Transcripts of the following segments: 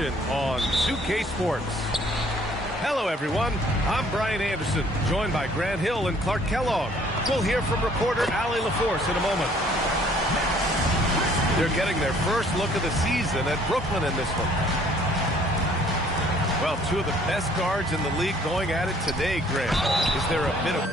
action on 2K Sports. Hello, everyone. I'm Brian Anderson, joined by Grant Hill and Clark Kellogg. We'll hear from reporter Allie LaForce in a moment. They're getting their first look of the season at Brooklyn in this one. Well, two of the best guards in the league going at it today, Grant. Is there a bit of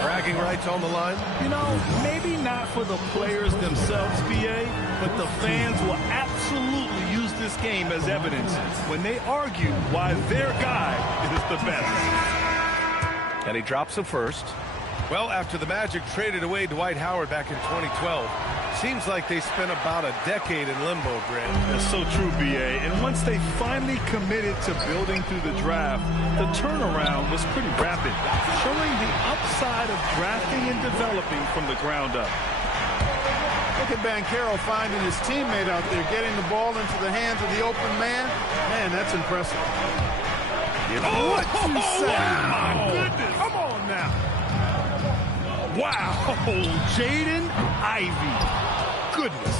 bragging rights on the line? You know, maybe not for the players themselves, BA, but the fans will absolutely use this game as evidence when they argue why their guy is the best. And he drops him first. Well, after the Magic traded away Dwight Howard back in 2012, seems like they spent about a decade in limbo, Grant. That's so true, BA. And once they finally committed to building through the draft, the turnaround was pretty rapid, showing the upside of drafting and developing from the ground up. Look at Banchero finding his teammate out there, getting the ball into the hands of the open man. Man, that's impressive. What you say? Wow. My goodness. Come on now. Wow, Jaden Ivey. Goodness.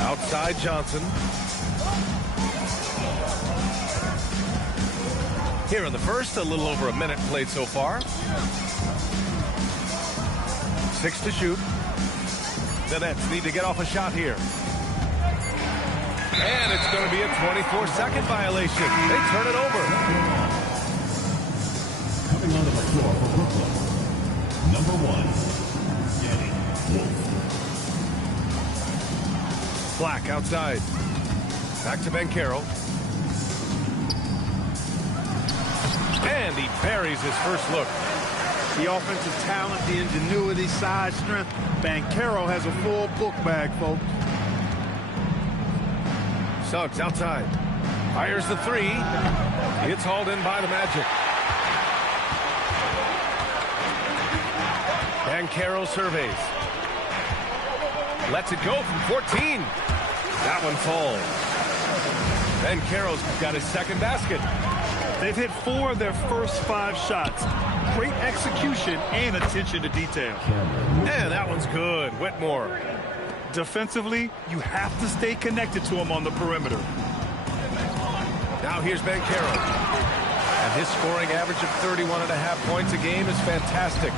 Outside Johnson. Here in the first, a little over a minute played so far. 6 to shoot. The Nets need to get off a shot here. And it's going to be a 24-second violation. They turn it over. Coming onto the floor for Brooklyn, number 1, Danny Wolf. Black outside. Back to Banchero. And he buries his first look. The offensive talent, the ingenuity, size, strength. Banchero has a full book bag, folks. Suggs outside. Fires the three. It's hauled in by the Magic. Banchero surveys. Lets it go from 14. That one falls. Banchero's got his second basket. They've hit 4 of their first 5 shots. Great execution and attention to detail. And that one's good. Whitmore. Defensively, you have to stay connected to him on the perimeter. Now here's Banchero. And his scoring average of 31.5 points a game is fantastic.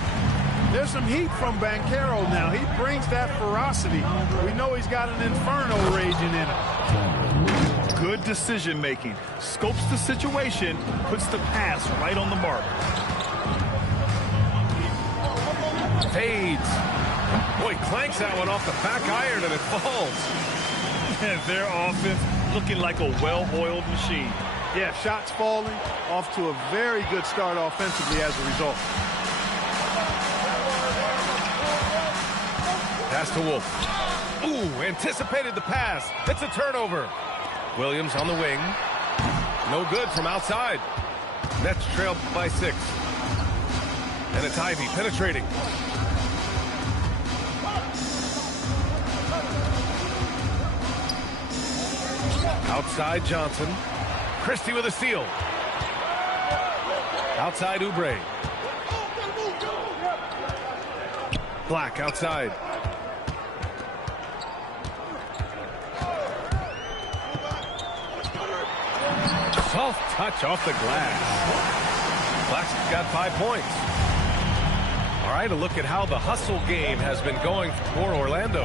There's some heat from Banchero now. He brings that ferocity. We know he's got an inferno raging in him. Good decision making. Scopes the situation, puts the pass right on the mark. Fades. Boy, clanks that one off the back iron and it falls. And their offense looking like a well-oiled machine. Yeah, shots falling, off to a very good start offensively as a result. Pass to Wolf. Ooh, anticipated the pass. It's a turnover. Williams on the wing. No good from outside. Nets trailed by 6. And it's Ivy penetrating. Outside Johnson. Christie with a steal. Outside Oubre. Black outside. Soft touch off the glass. Black's got 5 points. All right, a look at how the hustle game has been going for Orlando.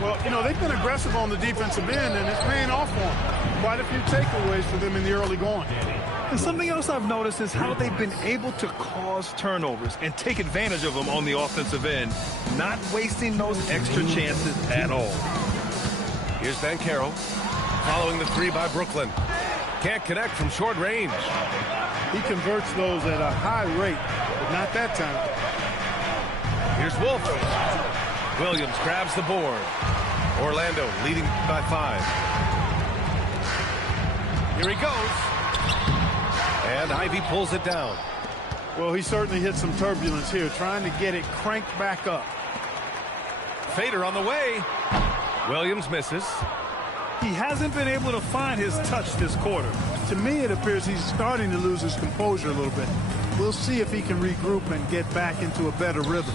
Well, you know, they've been aggressive on the defensive end, and it's paying off for them. Quite a few takeaways for them in the early going. And something else I've noticed is how they've been able to cause turnovers and take advantage of them on the offensive end, not wasting those extra chances at all. Here's Banchero, following the 3 by Brooklyn. Can't connect from short range. He converts those at a high rate, but not that time. Here's Wolf. Williams grabs the board. Orlando leading by 5. Here he goes. And Ivy pulls it down. Well, he certainly hit some turbulence here, trying to get it cranked back up. Fader on the way. Williams misses. He hasn't been able to find his touch this quarter. To me, it appears he's starting to lose his composure a little bit. We'll see if he can regroup and get back into a better rhythm.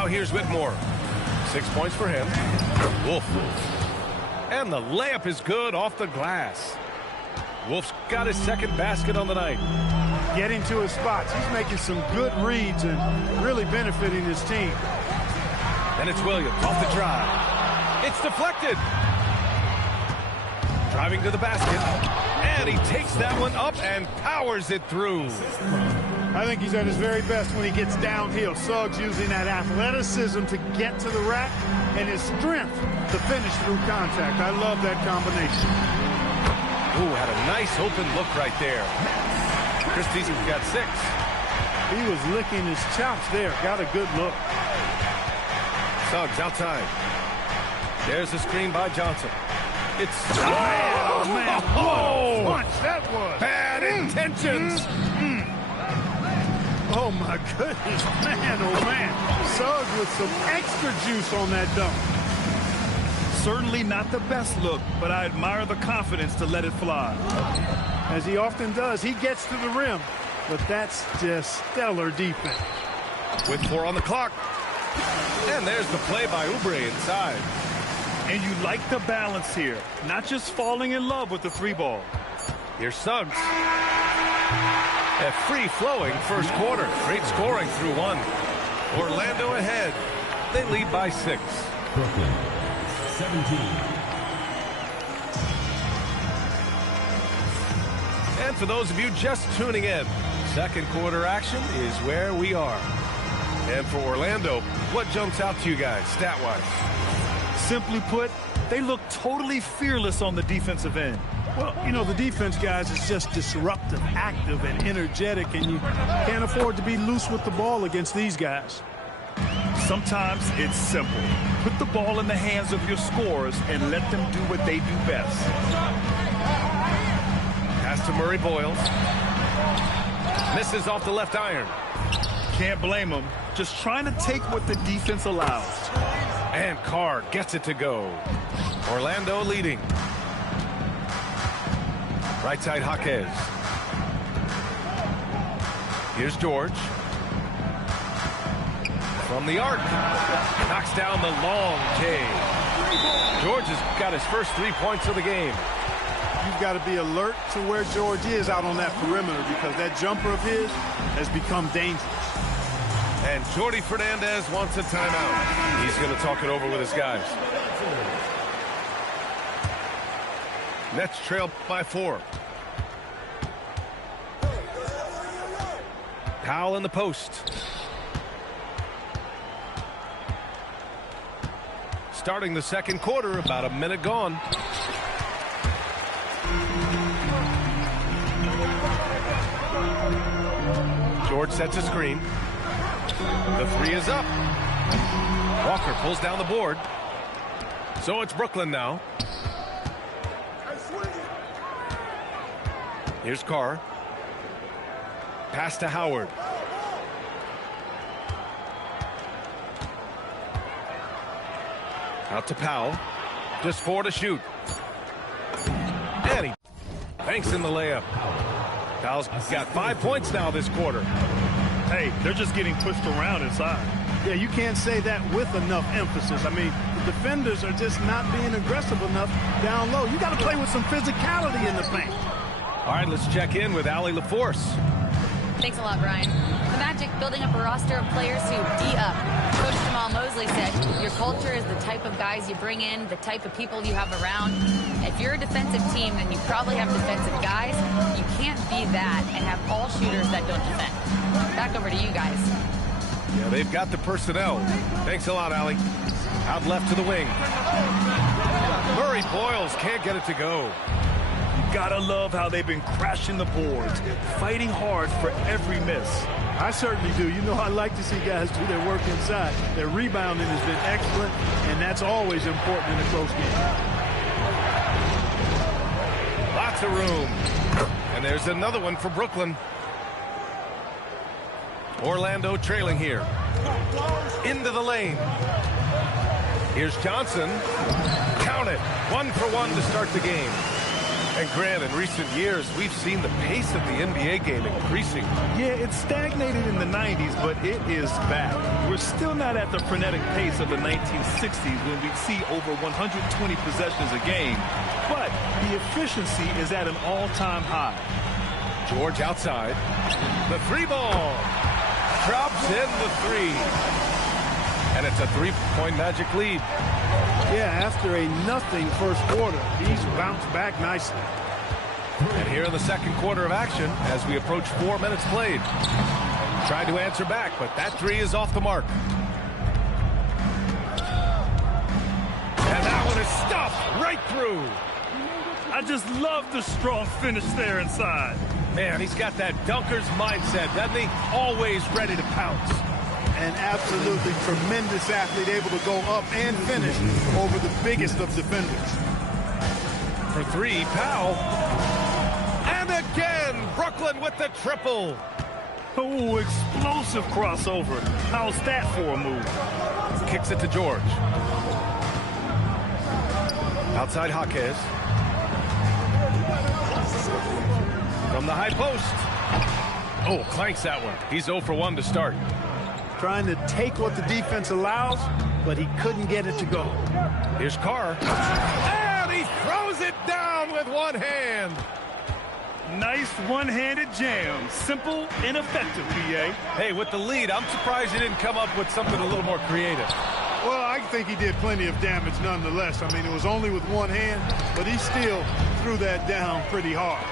Now here's Whitmore. 6 points for him. Wolf. And the layup is good off the glass. Wolf's got his second basket on the night. Getting to his spots. He's making some good reads and really benefiting his team. And it's Williams off the drive. It's deflected. Driving to the basket. And he takes that one up and powers it through. I think he's at his very best when he gets downhill. Suggs using that athleticism to get to the rack and his strength to finish through contact. I love that combination. Ooh, had a nice open look right there. Christie's got 6. He was licking his chops there. Got a good look. Suggs outside. There's a screen by Johnson. It's... Oh, man. Oh, What a punch that was. bad intentions. Oh, my goodness. Man, oh, man. Suggs with some extra juice on that dunk. Certainly not the best look, but I admire the confidence to let it fly. As he often does, he gets to the rim. But that's just stellar defense. With 4 on the clock. And there's the play by Oubre inside. And you like the balance here, not just falling in love with the 3-ball. Here's Suggs. A free-flowing first quarter. Great scoring through 1. Orlando ahead. They lead by 6. Brooklyn, 17. And for those of you just tuning in, second quarter action is where we are. And for Orlando, what jumps out to you guys, stat-wise? Simply put, they look totally fearless on the defensive end. Well, you know, the defense, guys, is just disruptive, active, and energetic, and you can't afford to be loose with the ball against these guys. Sometimes it's simple. Put the ball in the hands of your scorers and let them do what they do best. Pass to Murray Boyles. Misses off the left iron. Can't blame them. Just trying to take what the defense allows. And Carr gets it to go. Orlando leading. Right side Jaquez. Here's George. From the arc. Knocks down the long J. George has got his first 3 points of the game. You've got to be alert to where George is out on that perimeter because that jumper of his has become dangerous. And Jordi Fernandez wants a timeout. He's going to talk it over with his guys. Nets trail by 4. Powell in the post. Starting the second quarter, about a minute gone. George sets a screen. The 3 is up. Walker pulls down the board. So it's Brooklyn now. Here's Carr. Pass to Howard. Out to Powell. Just 4 to shoot. And he banks in the layup. Powell's got 5 points now this quarter. Hey, they're just getting pushed around inside. Yeah, you can't say that with enough emphasis. I mean, the defenders are just not being aggressive enough down low. You got to play with some physicality in the paint. All right, let's check in with Allie LaForce. Thanks a lot, Brian. The Magic building up a roster of players who D up. Coach Jamal Mosley said, your culture is the type of guys you bring in, the type of people you have around. If you're a defensive team, then you probably have defensive guys. You can't be that and have all shooters that don't defend. Back over to you guys. Yeah, they've got the personnel. Thanks a lot, Allie. Out left to the wing. Murray Boyles can't get it to go. Gotta love how they've been crashing the boards, fighting hard for every miss. I certainly do. You know, I like to see guys do their work inside. Their rebounding has been excellent, and that's always important in a close game. Lots of room. And there's another one for Brooklyn. Orlando trailing here. Into the lane. Here's Johnson. Count it. 1 for 1 to start the game. And Grant, in recent years, we've seen the pace of the NBA game increasing. Yeah, it stagnated in the 90s, but it is back. We're still not at the frenetic pace of the 1960s when we'd see over 120 possessions a game, but the efficiency is at an all-time high. George outside. The three ball. Drops in the three. And it's a three-point Magic lead. Yeah, after a nothing first quarter, he's bounced back nicely. And here in the second quarter of action, as we approach 4 minutes played. Tried to answer back, but that three is off the mark. And that one is stuffed right through. I just love the strong finish there inside. Man, he's got that dunker's mindset, doesn't he? Always ready to pounce. An absolutely tremendous athlete, able to go up and finish over the biggest of defenders. For three, Powell. And again, Brooklyn with the triple. Oh, explosive crossover. How's that for a move? Kicks it to George. Outside Jaquez. From the high post. Oh, clanks that one. He's 0 for 1 to start. Trying to take what the defense allows, but he couldn't get it to go. Here's Carr. And he throws it down with one hand. Nice one-handed jam. Simple and effective, BA. Hey, with the lead, I'm surprised he didn't come up with something a little more creative. Well, I think he did plenty of damage nonetheless. I mean, it was only with one hand, but he still threw that down pretty hard.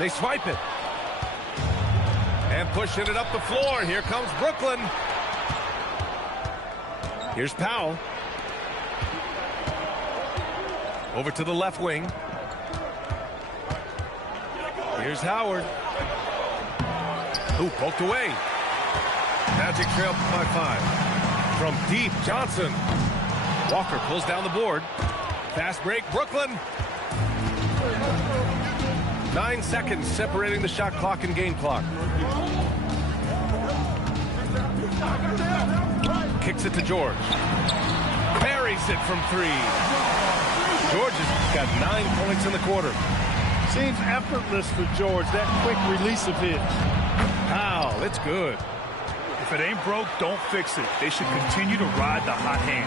They swipe it. And pushing it up the floor. Here comes Brooklyn. Here's Powell. Over to the left wing. Here's Howard. Ooh, poked away. Magic trail by 5. From deep, Johnson. Walker pulls down the board. Fast break, Brooklyn. 9 seconds separating the shot clock and game clock. Kicks it to George. Buries it from 3. George has got 9 points in the quarter. Seems effortless for George, that quick release of his. Wow, it's good. If it ain't broke, don't fix it. They should continue to ride the hot hand.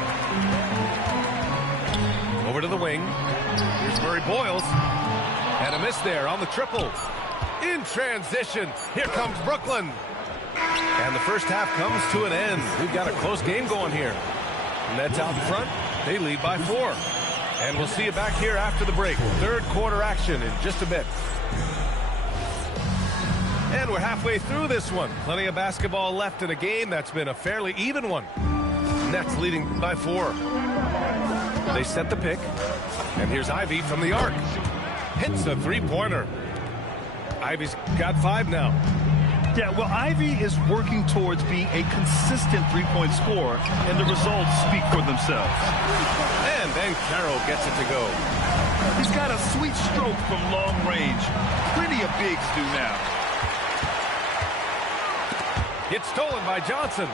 Over to the wing. Here's Murray Boyles. And a miss there on the triple. In transition, here comes Brooklyn. And the first half comes to an end. We've got a close game going here. Nets out in front. They lead by 4. And we'll see you back here after the break. Third quarter action in just a bit. And we're halfway through this one. Plenty of basketball left in a game that's been a fairly even one. Nets leading by 4. They set the pick. And here's Ivy from the arc. Hits a three-pointer. Ivy's got 5 now. Yeah, well, Ivy is working towards being a consistent three-point scorer, and the results speak for themselves. And then Carroll gets it to go. He's got a sweet stroke from long range. Plenty of bigs do now. It's stolen by Johnson.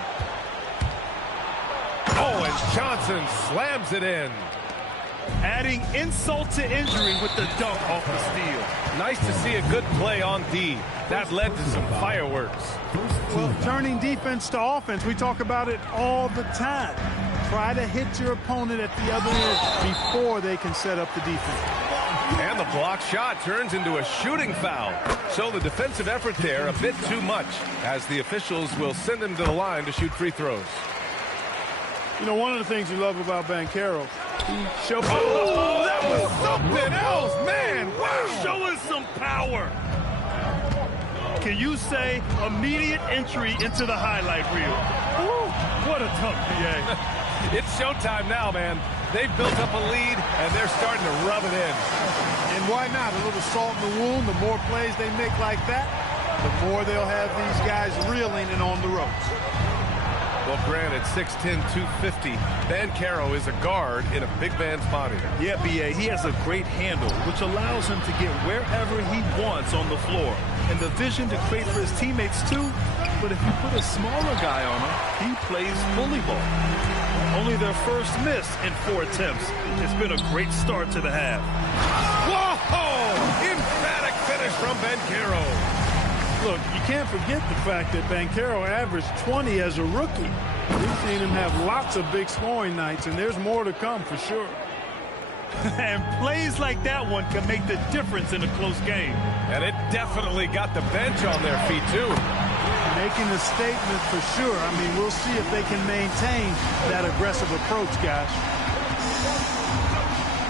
Oh, and Johnson slams it in. Adding insult to injury with the dunk off the steal. Nice to see a good play on D. That led to some fireworks. Well, turning defense to offense, we talk about it all the time. Try to hit your opponent at the other end before they can set up the defense. And the block shot turns into a shooting foul. So the defensive effort there a bit too much, as the officials will send him to the line to shoot free throws. You know, one of the things you love about Banchero, he showed... Oh, that was something else, man! Wow! Showing some power. Can you say immediate entry into the highlight reel? Woo, what a dunk, BA. It's showtime now, man. They've built up a lead, and they're starting to rub it in. And why not? A little salt in the wound. The more plays they make like that, the more they'll have these guys reeling and on the ropes. Well, granted, 6'10", 250. Banchero is a guard in a big man's body. Yeah, BA, he has a great handle, which allows him to get wherever he wants on the floor. And the vision to create for his teammates, too. But if you put a smaller guy on him, he plays bully ball. only their first miss in 4 attempts. It's been a great start to the half. Whoa! Emphatic finish from Banchero. Look, you can't forget the fact that Banchero averaged 20 as a rookie. We've seen him have lots of big scoring nights, and there's more to come for sure. And plays like that one can make the difference in a close game. And it definitely got the bench on their feet, too. Making a statement for sure. I mean, we'll see if they can maintain that aggressive approach, guys.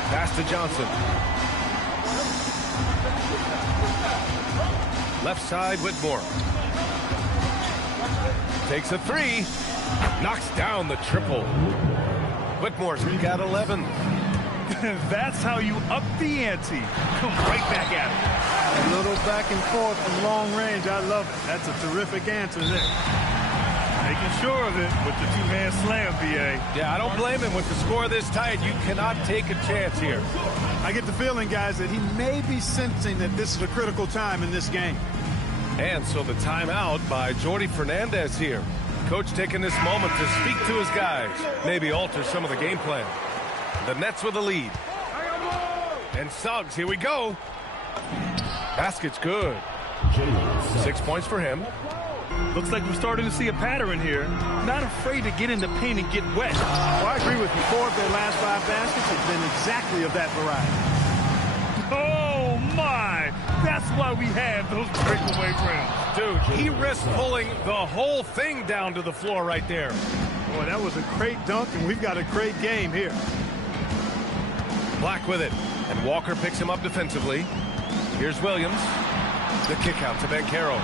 Pass to Johnson. Left side, Whitmore. Takes a 3. Knocks down the triple. Whitmore's got 11. That's how you up the ante. Come right back at it. A little back and forth from long range. I love it. That's a terrific answer there. Making sure of it with the two-hand slam, B.A. Yeah, I don't blame him. With the score this tight, you cannot take a chance here. I get the feeling, guys, that he may be sensing that this is a critical time in this game. And so the timeout by Jordi Fernandez here. Coach taking this moment to speak to his guys, maybe alter some of the game plan. The Nets with a lead. And Suggs, here we go. Basket's good. 6 points for him. Looks like we're starting to see a pattern here. Not afraid to get in the paint and get wet. Well, I agree with you. 4 of their last 5 baskets have been exactly of that variety. Oh, my. That's why we have those breakaway rims. Dude, he risked pulling the whole thing down to the floor right there. Boy, that was a great dunk, and we've got a great game here. Black with it. And Walker picks him up defensively. Here's Williams. The kick out to Banchero.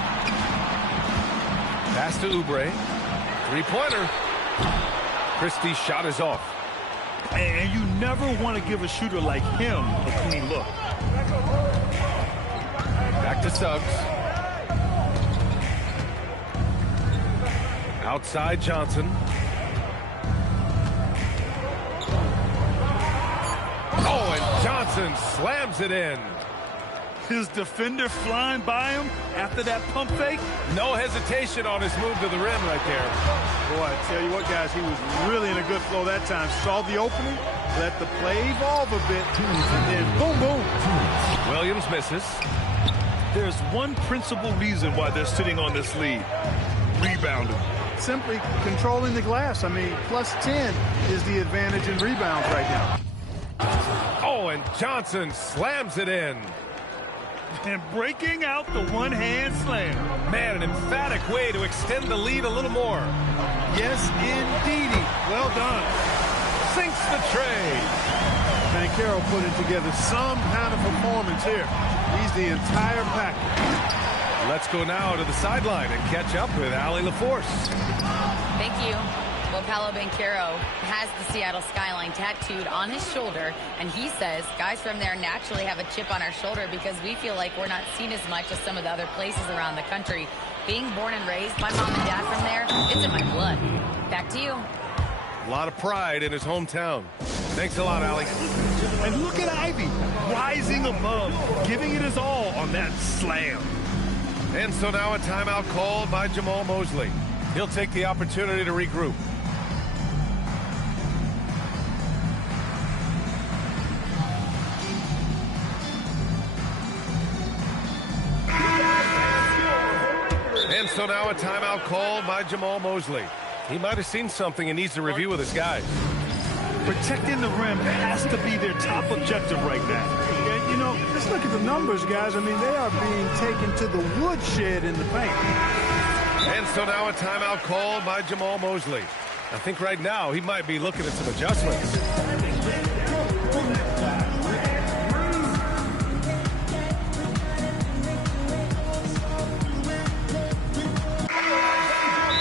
Pass to Oubre. 3-pointer. Christie's shot is off. And you never want to give a shooter like him a clean look. Back to Suggs. Outside Johnson. Oh, and Johnson slams it in. His defender flying by him after that pump fake. No hesitation on his move to the rim right there. Boy, I tell you what, guys, he was really in a good flow that time. Saw the opening, let the play evolve a bit, and then boom, boom. Williams misses. There's one principal reason why they're sitting on this lead. Rebounding. Simply controlling the glass. I mean, plus 10 is the advantage in rebounds right now. Oh, and Johnson slams it in. And breaking out the one-hand slam. Man, an emphatic way to extend the lead a little more. Yes, indeedy. Well done. Sinks the tray. Banchero putting together some kind of performance here. He's the entire package. Let's go now to the sideline and catch up with Allie LaForce. Thank you. Well, Paolo Banchero has the Seattle skyline tattooed on his shoulder, and he says guys from there naturally have a chip on our shoulder because we feel like we're not seen as much as some of the other places around the country. Being born and raised, my mom and dad from there, it's in my blood. Back to you. A lot of pride in his hometown. Thanks a lot, Allie. And look at Ivy rising above, giving it his all on that slam. And so now a timeout called by Jamal Mosley. He'll take the opportunity to regroup. And so now a timeout called by Jamal Mosley. He might have seen something and needs to review with his guys. Protecting the rim has to be their top objective right now. Yeah, you know, let's look at the numbers, guys. I mean, they are being taken to the woodshed in the paint. And so now a timeout called by Jamal Mosley. I think right now he might be looking at some adjustments.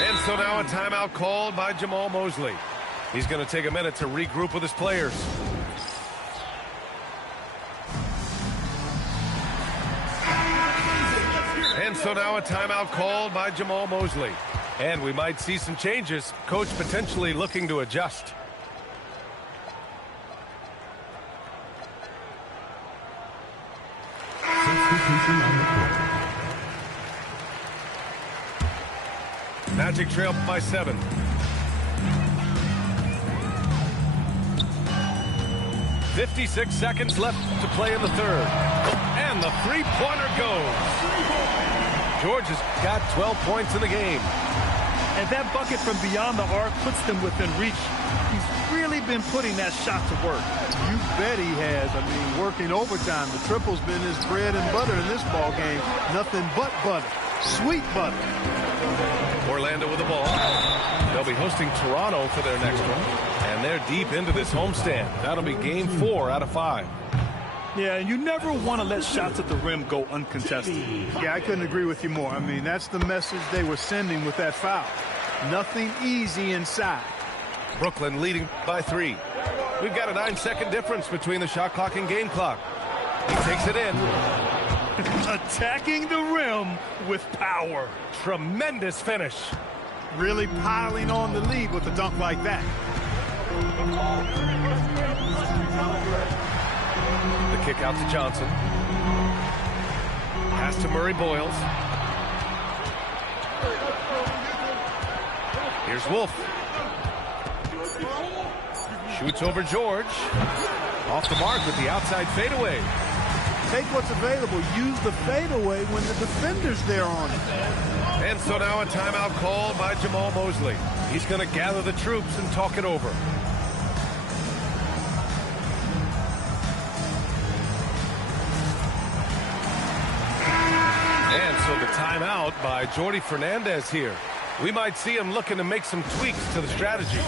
And so now a timeout called by Jamal Mosley. He's going to take a minute to regroup with his players. And so now a timeout called by Jamal Mosley. And we might see some changes. Coach potentially looking to adjust. Magic trail by 7. 56 seconds left to play in the third. And the three-pointer goes. George has got 12 points in the game. And that bucket from beyond the arc puts them within reach. He's really been putting that shot to work. You bet he has. I mean, working overtime. The triple's been his bread and butter in this ball game. Nothing but butter. Sweet butter. Orlando with the ball. They'll be hosting Toronto for their next one. And they're deep into this homestand. That'll be game 4 out of 5. Yeah, and you never want to let shots at the rim go uncontested. Yeah, I couldn't agree with you more. I mean, that's the message they were sending with that foul. Nothing easy inside. Brooklyn leading by 3. We've got a 9-second difference between the shot clock and game clock. He takes it in. Attacking the rim with power. Tremendous finish. Really piling on the lead with a dunk like that. The kick out to Johnson. Pass to Murray Boyles. Here's Wolf. Shoots over George. Off the mark with the outside fadeaway. Take what's available. Use the fadeaway when the defender's there on it. And so now a timeout called by Jamal Mosley. He's going to gather the troops and talk it over. And so the timeout by Jordi Fernandez here. We might see him looking to make some tweaks to the strategy.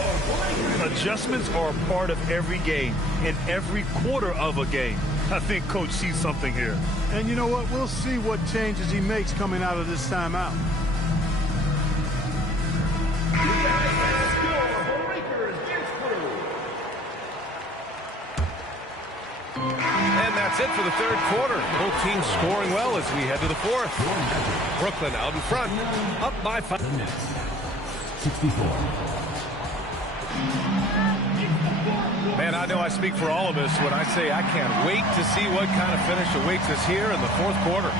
Adjustments are a part of every game, in every quarter of a game. I think Coach sees something here. And you know what? We'll see what changes he makes coming out of this timeout. And that's it for the third quarter. Both teams scoring well as we head to the fourth. Brooklyn out in front, up by 5. 64. Man, I know I speak for all of us when I say I can't wait to see what kind of finish awaits us here in the fourth quarter.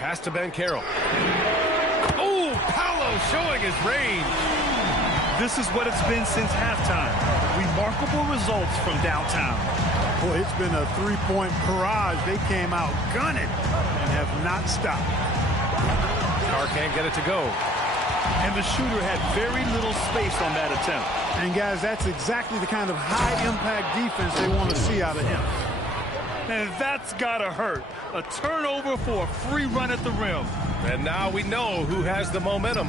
Pass to Banchero. Oh, Paolo showing his range. This is what it's been since halftime. Remarkable results from downtown. Boy, it's been a three-point barrage. They came out gunning and have not stopped. Carr can't get it to go. And the shooter had very little space on that attempt. And, guys, that's exactly the kind of high-impact defense they want to see out of him. And that's got to hurt. A turnover for a free run at the rim. And now we know who has the momentum.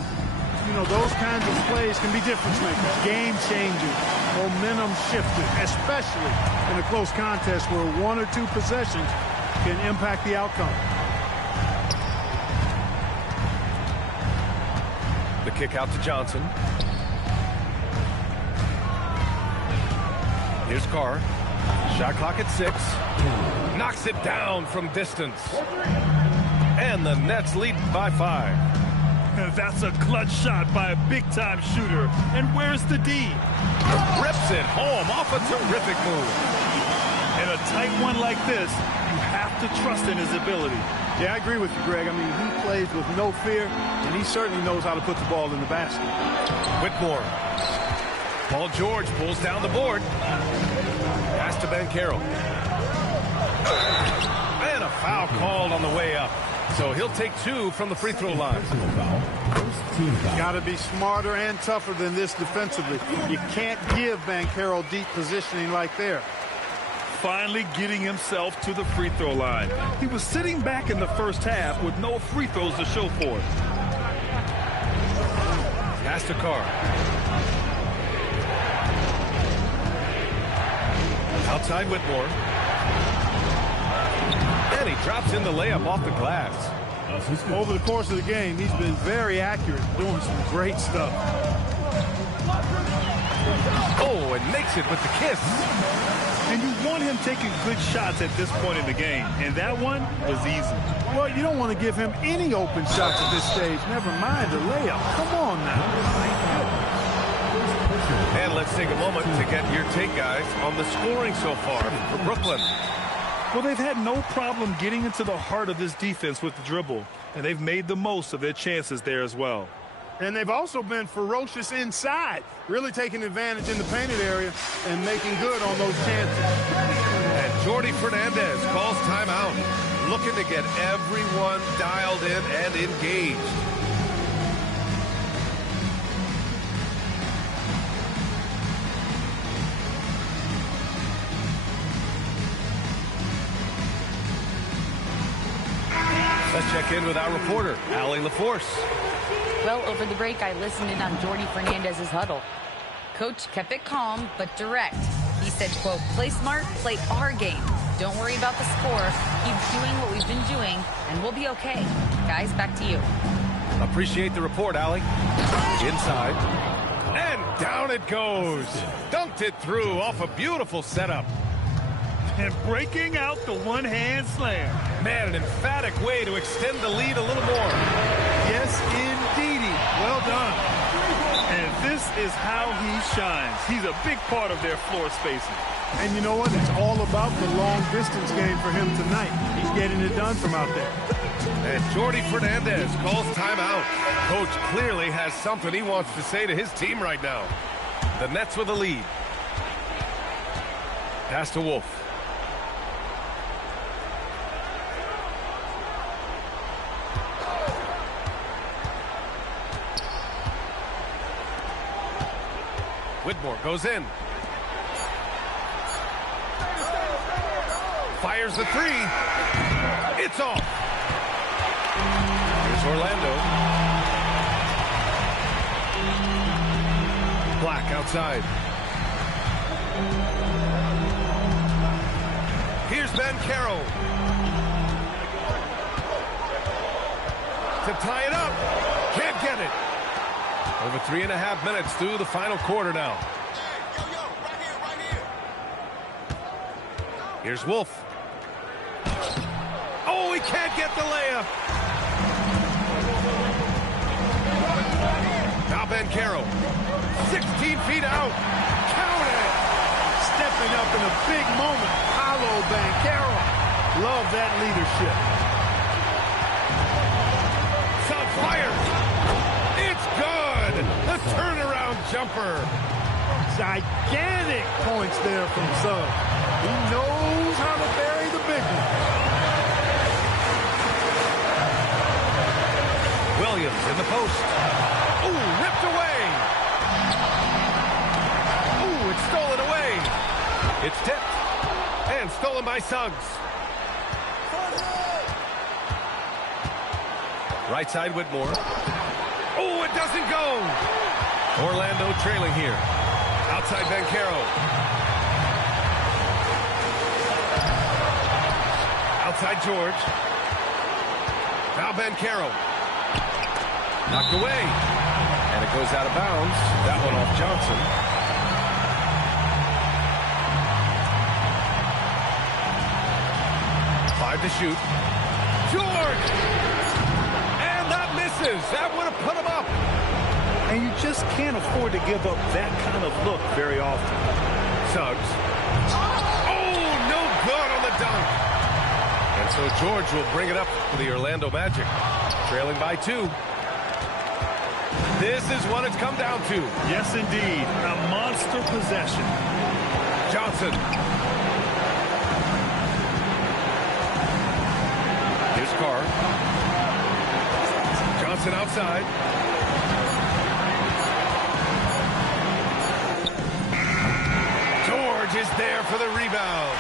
You know, those kinds of plays can be difference makers, game changers, momentum shifters, especially in a close contest where 1 or 2 possessions can impact the outcome. The kick out to Johnson. Here's Carr. Shot clock at 6. Knocks it down from distance. And the Nets lead by 5. That's a clutch shot by a big-time shooter. And where's the D? Rips it home off a terrific move. In a tight one like this, you have to trust in his ability. Yeah, I agree with you, Greg. I mean, he plays with no fear, and he certainly knows how to put the ball in the basket. Whitmore. Paul George pulls down the board. Pass to Banchero. And a foul called on the way up. So he'll take 2 from the free throw line. Got to be smarter and tougher than this defensively. You can't give Banchero deep positioning like there. Finally getting himself to the free throw line. He was sitting back in the first half with no free throws to show for it. Pass to Carr. Outside Whitmore. And he drops in the layup off the glass. Over the course of the game, he's been very accurate, doing some great stuff. Oh, and makes it with the kiss. And you want him taking good shots at this point in the game. And that one was easy. Well, you don't want to give him any open shots at this stage. Never mind the layup. Come on now. And let's take a moment to get your take, guys, on the scoring so far for Brooklyn. Well, they've had no problem getting into the heart of this defense with the dribble. And they've made the most of their chances there as well. And they've also been ferocious inside, really taking advantage in the painted area and making good on those chances. And Jordi Fernandez calls timeout, looking to get everyone dialed in and engaged. Let's check in with our reporter, Allie LaForce. Well, over the break, I listened in on Jordi Fernandez's huddle. Coach kept it calm, but direct. He said, quote, play smart, play our game. Don't worry about the score. Keep doing what we've been doing, and we'll be okay. Guys, back to you. Appreciate the report, Allie. Inside. And down it goes. Dunked it through off a beautiful setup. And breaking out the one-hand slam. Man, an emphatic way to extend the lead a little more. Yes, indeedy. Well done. And this is how he shines. He's a big part of their floor spacing. And you know what? It's all about the long-distance game for him tonight. He's getting it done from out there. And Jordi Fernandez calls timeout. Coach clearly has something he wants to say to his team right now. The Nets with a lead. Pass to Wolf. Whitmore goes in. Fires the three. It's off. Here's Orlando. Black outside. Here's Bancaro. To tie it up. Can't get it. Over 3.5 minutes through the final quarter now. Here's Wolf. Oh, he can't get the layup. Now Bancaro. 16 feet out. Count it. Stepping up in a big moment. Paolo Bancaro. Love that leadership. Sub fires. It's good. The turnaround jumper. Gigantic points there from Suggs. He knows how to bury the big one. Williams in the post. Ooh, ripped away. Ooh, it's stolen away. It's tipped and stolen by Suggs. Right side Whitmore. Oh, it doesn't go. Orlando trailing here. Outside Bancaro. Outside George. Now Bancaro. Knocked away. And it goes out of bounds. That one off Johnson. Five to shoot. George! And that misses. That would have put him up. And you just can't afford to give up that kind of look very often. Suggs. Oh, no good on the dunk. And so George will bring it up for the Orlando Magic. Trailing by 2. This is what it's come down to. Yes, indeed. A monster possession. Johnson. Here's Carr. Johnson outside. George is there for the rebound.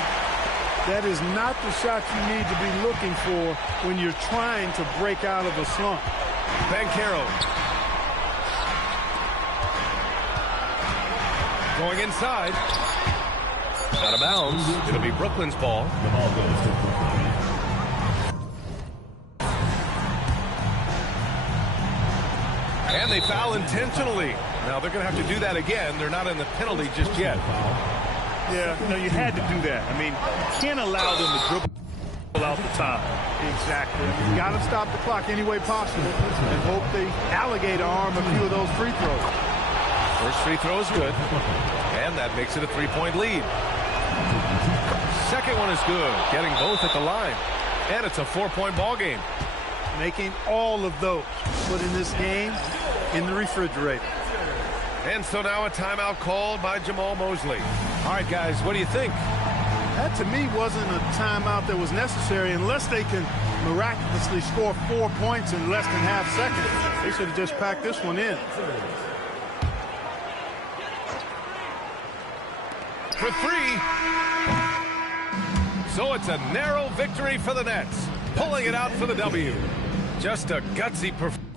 That is not the shot you need to be looking for when you're trying to break out of a slump. Bancaro. Going inside. Out of bounds. It'll be Brooklyn's ball. The ball goes to Brooklyn. And they foul intentionally. Now they're going to have to do that again. They're not in the penalty just yet. Yeah, no, you had to do that. I mean, you can't allow them to dribble out the time. Exactly. You got to stop the clock any way possible and hope the alligator arm a few of those free throws. First free throw is good. And that makes it a 3-point lead. Second one is good. Getting both at the line. And it's a 4-point ball game. making all of those putting this game in the refrigerator. And so now a timeout called by Jamal Mosley. All right, guys, what do you think? That, to me, wasn't a timeout that was necessary unless they can miraculously score 4 points in less than half second. They should have just packed this one in. For 3. So it's a narrow victory for the Nets, pulling it out for the W. Just a gutsy performance.